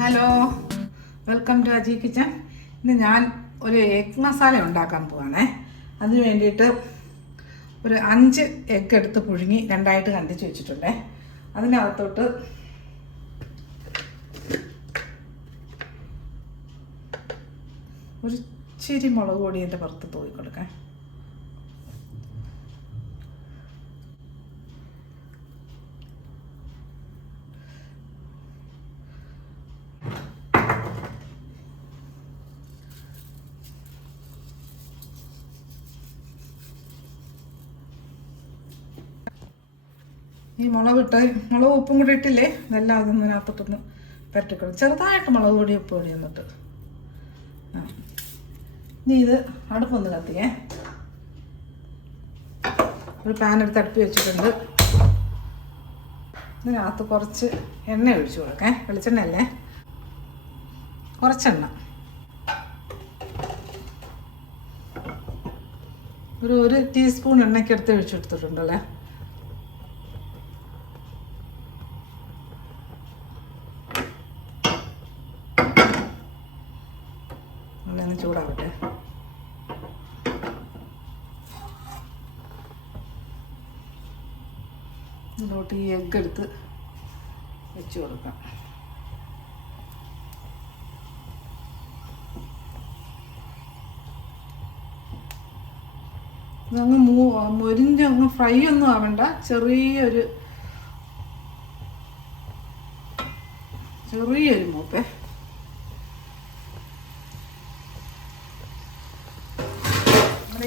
Hello, welcome to Aji kitchen. ഇന്ന് ഞാൻ ഒരു എഗ് മസാല ഉണ്ടാക്കാൻ പോവാണേ. അതിന് വേണ്ടിയിട്ട് ഒരു 5 എഗ്ഗ് എടുത്ത് പുഴുങ്ങി 2ആയിട്ട് കണ്ടിച്ച് വെച്ചിട്ടുണ്ടേ. അതിനകത്തോട്ട് ഒരു ഇച്ചിരി മുളക് പൊടി എൻ്റെ പുറത്ത് തൂക്കി കൊടുക്കാം. ഈ മുളക് ഉപ്പും കൂടി ഇട്ടില്ലേ, ഇതെല്ലാം അതിനകത്തോട്ടൊന്ന് പരട്ടിക്കൊള്ളു. ചെറുതായിട്ട് മുളക് പൊടി ഉപ്പ് പൊടി എന്നിട്ട് ഇനി ഇത് അടുപ്പൊന്ന് കത്തിക്കേ. ഒരു പാൻ എടുത്ത് അടുപ്പി വെച്ചിട്ടുണ്ട്. ഇതിനകത്ത് കുറച്ച് എണ്ണ ഒഴിച്ചു കൊടുക്കേ. വെളിച്ചെണ്ണ അല്ലേ, കുറച്ചെണ്ണ, ഒരു ടീസ്പൂൺ എണ്ണയ്ക്കെടുത്ത് ഒഴിച്ചെടുത്തിട്ടുണ്ടല്ലേ. ചൂടാവട്ടെ. ഇതിലോട്ട് ഈ എഗ്ഗ് എടുത്ത് വെച്ച് കൊടുക്കാം. ഇതങ്ങ് മൊരിഞ്ഞ് അങ്ങ് ഫ്രൈ ഒന്നും ആവണ്ട, ചെറിയൊരു മൂപ്പേ.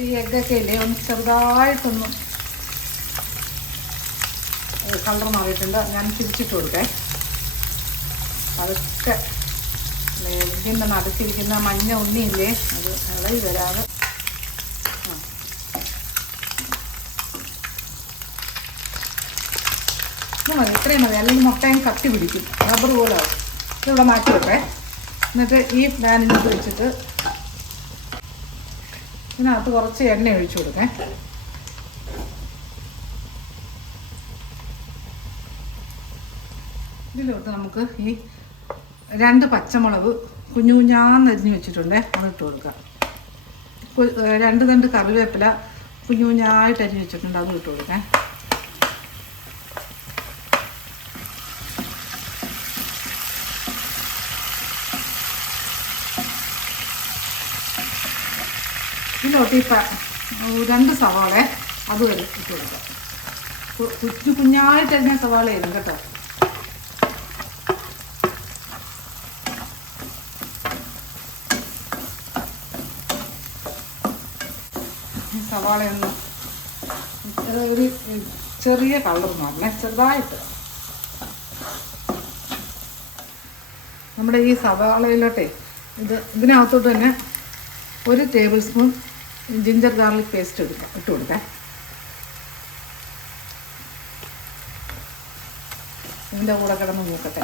ഈ എഗ്ഗൊക്കെ ഇല്ലേ, ഒന്ന് ചെറുതായിട്ടൊന്ന് കളർ മാറിയിട്ടുണ്ട്. ഞാൻ തിരിച്ചിട്ട് കൊടുക്കേ. അതൊക്കെ എഗ്ഗിൻ്റെ നടുക്കിരിക്കുന്ന മഞ്ഞ ഉണ്ണിയില്ലേ, അത് ഇളകി വരാതെ മതി. ഇത്രയും മതി, അല്ലെങ്കിൽ മുട്ടയും കട്ടി പിടിക്കും, റബ്ബർ പോലെ ആവും. ഇതിവിടെ മാറ്റി വെക്കേ. എന്നിട്ട് ഈ പാനിനകത്ത് വെച്ചിട്ട് ഇതിനകത്ത് കുറച്ച് എണ്ണ ഒഴിച്ചു കൊടുക്കേ. ഇതിലോട്ട് നമുക്ക് ഈ 2 പച്ചമുളക് കുഞ്ഞു കുഞ്ഞാന്നരിഞ്ഞ് വെച്ചിട്ടുണ്ടേ, അതിട്ട് കൊടുക്കാം. 2 തണ്ട് കറിവേപ്പില കുഞ്ഞു കുഞ്ഞായിട്ട് അരിഞ്ഞ് വെച്ചിട്ടുണ്ട്, അതും ഇട്ട് കൊടുക്കാം. ഇതിലോട്ട് ഈ 2 സവാള അത് വരെ ഇട്ട് കൊടുക്കാം. കുഞ്ഞായിട്ട് തന്നെ സവാള ആയിരുന്നു കേട്ടോ. സവാളയൊന്ന് ഒരു ചെറിയ കളർ മാറണേ, ചെറുതായിട്ട്. നമ്മുടെ ഈ സവാളയിലോട്ടെ ഇതിനകത്തോട്ട് തന്നെ 1 table spoon ginger garlic paste ഇട്ട് കൊടുക്കാം. ഇതിൻ്റെ കൂടെ കിടന്ന് മൂക്കട്ടെ.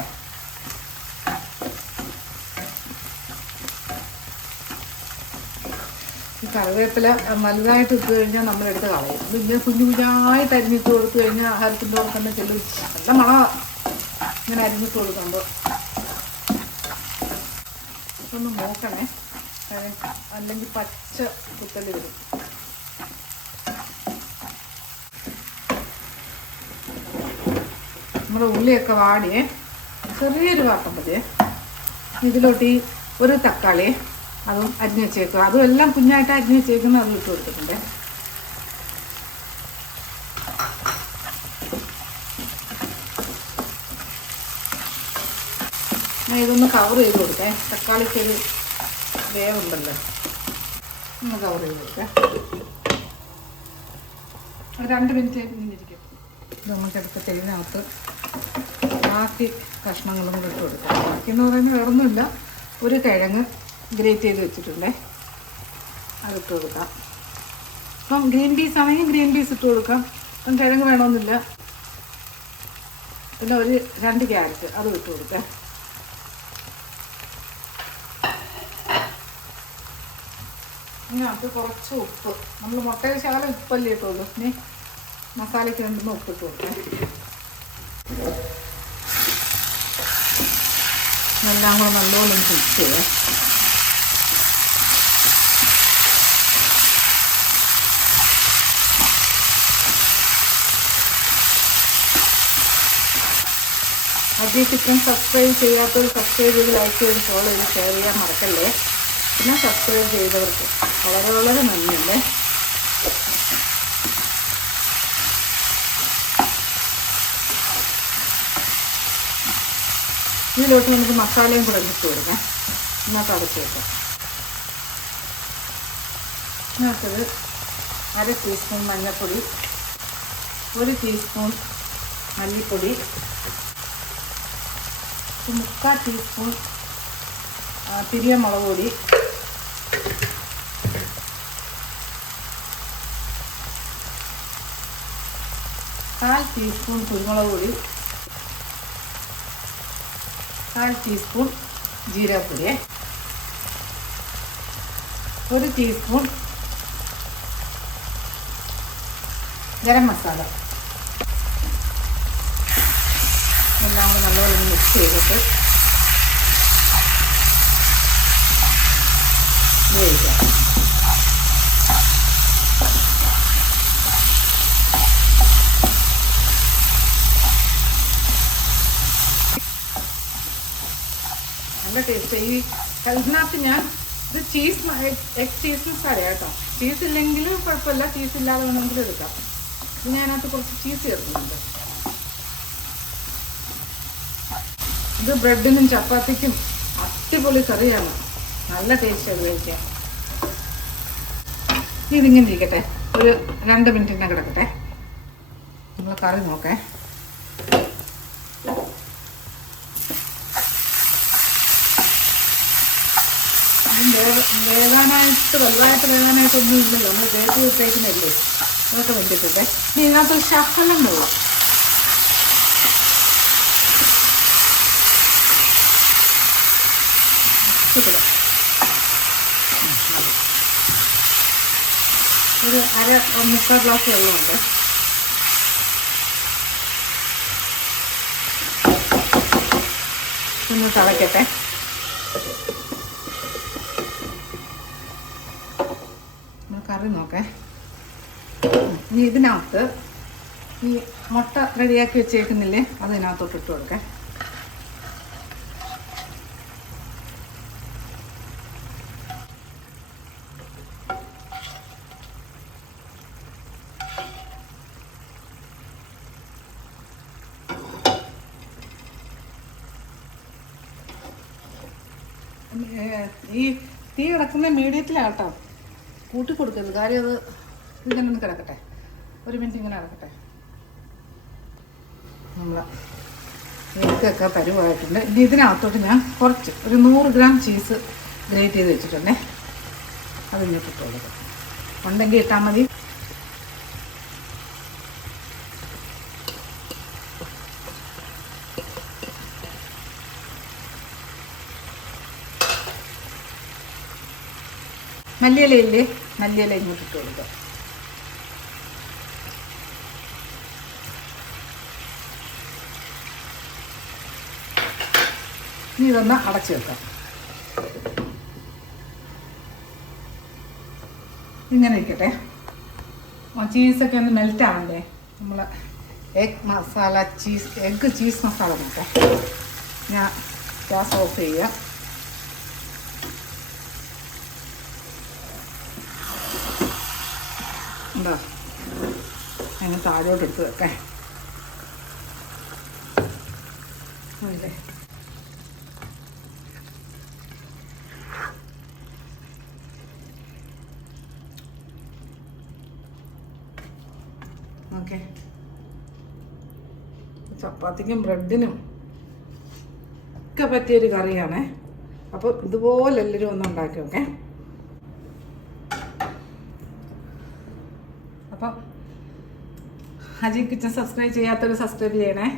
ഈ കറിവേപ്പില വലുതായിട്ട് ഇട്ട് കഴിഞ്ഞാൽ നമ്മളെടുത്ത് കളയും. ഇതിങ്ങനെ കുഞ്ഞു കുഞ്ഞായിട്ട് അരിഞ്ഞിട്ട് കൊടുത്തു കഴിഞ്ഞാൽ ആഹാരത്തിൻ്റെ കൂടെ തന്നെ ചെല്ലു നല്ല മണമാണ് ഇങ്ങനെ അരിഞ്ഞിട്ട് കൊടുക്കുമ്പോൾ. ഒന്ന് നോക്കണേ, അല്ലെങ്കിൽ പച്ച കുത്തല് വരും. നമ്മുടെ ഉള്ളിയൊക്കെ വാടിയേ, ചെറിയൊരു വാട്ടം മതിയേ. ഇതിലോട്ട് ഈ 1 തക്കാളി അതും അരിഞ്ഞ് വെച്ചേക്കുക. അതും എല്ലാം കുഞ്ഞായിട്ട് അരിഞ്ഞ് വെച്ചേക്കുന്ന അതും ഇട്ട് കൊടുത്തിട്ടുണ്ട്. ഞാൻ ഇതൊന്ന് കവർ ചെയ്ത് കൊടുക്കേ. തക്കാളിക്കൊരു വേവുണ്ടല്ലോ, ഒന്ന് കവർ ചെയ്ത് കൊടുക്കാം. 2 മിനിറ്റ് ഇരിക്കും. ഇത് നമുക്കെടുത്ത് തേങ്ങനകത്ത് ബാക്കി കഷ്ണങ്ങളും കൂടെ ഇട്ട് കൊടുക്കാം. ബാക്കിയെന്ന് പറയുന്നത് വേറൊന്നുമില്ല, 1 കിഴങ്ങ് ഗ്രേറ്റ് ചെയ്ത് വെച്ചിട്ടുണ്ടേ, അതിട്ട് കൊടുക്കാം. അപ്പം ഗ്രീൻ പീസ് ആണെങ്കിൽ ഗ്രീൻ പീസ് ഇട്ട് കൊടുക്കാം, അപ്പം കിഴങ്ങ് വേണമെന്നില്ല. പിന്നെ 2 ക്യാരറ്റ് അതും ഇട്ട് കൊടുക്കാം. ഇതിനകത്ത് കുറച്ച് ഉപ്പ്, നമ്മൾ മുട്ടയുടെ ശകലം ഉപ്പല്ലേ ഇട്ടുള്ളൂ, ഇനി മസാലയ്ക്ക് വേണ്ടുന്ന ഉപ്പിട്ട് കൊടുക്കാം. എല്ലാം കൂടെ നല്ലോണം മിക്സ് ചെയ്യാം. ആദ്യം കിച്ചൺ സബ്സ്ക്രൈബ് ചെയ്യാത്തവർ സബ്സ്ക്രൈബ് ചെയ്ത് ലൈക്ക് ചെയ്ത് ഫോളോ ചെയ്ത് ഷെയർ ചെയ്യാൻ മറക്കല്ലേ. പിന്നെ സബ്സ്ക്രൈബ് ചെയ്തവർക്ക് വളരെ വളരെ നന്ദിയുണ്ട്. ഇതിലോട്ട് നമുക്ക് മസാലയും കൂടെ ഇട്ട് കൊടുക്കാം. എന്നിട്ട് അടച്ച് വെക്കാം. ഇതിനകത്തത് 1/2 ടീസ്പൂൺ മഞ്ഞൾപ്പൊടി, 1 ടീസ്പൂൺ മല്ലിപ്പൊടി, 1/4 ടീസ്പൂൺ തിരിയ മുളക് പൊടി, 1/4 ടീസ്പൂൺ കുരുമുളക് പൊടി, 1/4 ടീസ്പൂൺ ജീരകപ്പൊടി, 1 ടീസ്പൂൺ ഗരം മസാല. എല്ലാം കൂടെ നല്ലപോലെ മിക്സ് ചെയ്തിട്ട് വേവിക്കാം. നല്ല ടേസ്റ്റ്. ഈ ഇതിനകത്ത് ഞാൻ ഇത് എഗ് ചീസ് മസാല കേട്ടോ. ചീസ് ഇല്ലെങ്കിലും കുഴപ്പമില്ല, ചീസ് ഇല്ലാതെ വേണമെങ്കിലും എടുക്കാം. ഇത് ഞാനകത്ത് കുറച്ച് ചീസ് ചേർക്കുന്നുണ്ട്. ഇത് ബ്രെഡിനും ചപ്പാത്തിക്കും അടിപൊളി കറിയാണ്. നല്ല ടേസ്റ്റാണ് കഴിക്കാൻ. ഇതിങ്ങനെ ഇരിക്കട്ടെ, ഒരു 2 മിനിറ്റിനെ കിടക്കട്ടെ. നമ്മൾ കറി നോക്കേ. വലുതായിട്ട് വേകാനായിട്ടൊന്നും ഇല്ലല്ലോ. നമ്മൾ തേച്ച് വിട്ടേക്കുന്നല്ലേ. അതൊക്കെ വെച്ചിട്ടെ. ഇനി ഇതിനകത്ത് ശകലം വെള്ളം. ഒരു 1/4 ഗ്ലാസ് വെള്ളമുണ്ട്. ഒന്ന് തിളയ്ക്കട്ടെ. കറി നോക്കേ. ഇനി ഇതിനകത്ത് ഈ മുട്ട റെഡിയാക്കി വെച്ചേക്കുന്നില്ലേ, അത് ഇതിനകത്തോട്ട് ഇട്ട് കൊടുക്കേ. ഈ തീ കിടക്കുന്ന മീഡിയത്തിലാട്ടോ, കൂട്ടി കൊടുക്കരുത്. കാര്യം അത് ഇങ്ങനെ ഒന്ന് കിടക്കട്ടെ, 1 മിനിറ്റ് ഇങ്ങനെ കിടക്കട്ടെ. നമ്മൾ കേക്കൊക്കെ പരുവായിട്ടുണ്ട്. ഇനി ഇതിനകത്തോട്ട് ഞാൻ കുറച്ച് ഒരു 100 ഗ്രാം ചീസ് ഗ്രേറ്റ് ചെയ്ത് വെച്ചിട്ടുണ്ടേ. അത് ഇങ്ങോട്ട് ഇട്ട് കൊടുക്കും. ഉണ്ടെങ്കിൽ ഇട്ടാൽ മതി. മല്ലിയിലയില്ലേ, മല്ലിയില ഇങ്ങോട്ട് ഇട്ട് കൊടുക്കുക. ഇനി ഇതൊന്ന് അടച്ചു വെക്കാം. ഇങ്ങനെ ഇരിക്കട്ടെ. ചീസൊക്കെ ഒന്ന് മെൽറ്റ് ആവണ്ടേ. നമ്മൾ എഗ് ചീസ് മസാല നോക്കാം. ഞാൻ ഗ്യാസ് ഓഫ് ചെയ്യാം. എന്താ അതിന് താഴോട്ട് എടുത്ത് വെക്കേ. അല്ലേ ഓക്കെ. ചപ്പാത്തിക്കും ബ്രെഡിനും ഒക്കെ പറ്റിയൊരു കറിയാണേ. അപ്പോൾ ഇതുപോലെ എല്ലാവരും ഒന്ന് ഉണ്ടാക്കി നോക്കേ. അപ്പം അജി കിച്ചൻ സബ്സ്ക്രൈബ് ചെയ്യാത്തവർ സബ്സ്ക്രൈബ് ചെയ്യണേ.